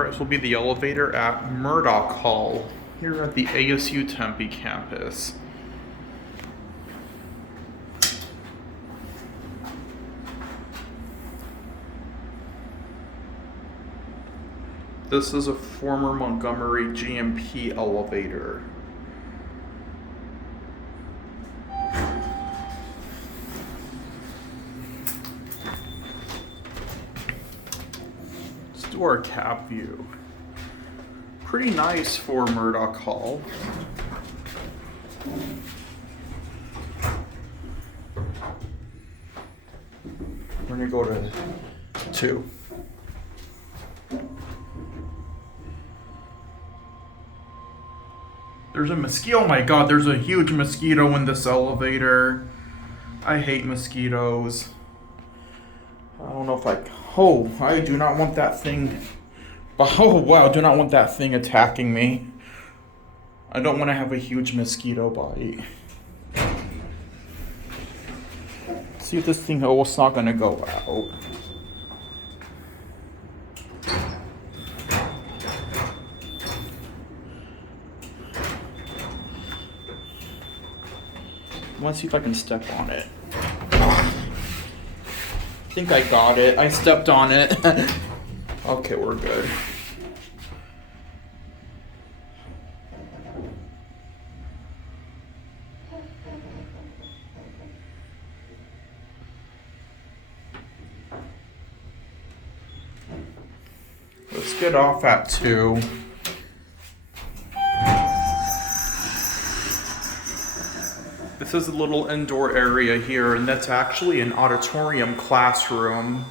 Correct, this will be the elevator at Murdock Hall here at the ASU Tempe campus. This is a former Montgomery GMP elevator. Let's do our cab view. Pretty nice for Murdock Hall. We're gonna go to 2. There's a mosquito. Oh my god, there's a huge mosquito in this elevator. I hate mosquitoes. I don't know if oh, I do not want that thing. Oh wow, I do not want that thing attacking me. I don't want to have a huge mosquito bite. See if this thing, oh, it's not gonna go out. Let's see if I can step on it. I think I got it. I stepped on it. Okay, we're good. Let's get off at 2. This is a little indoor area here, and that's actually an auditorium classroom.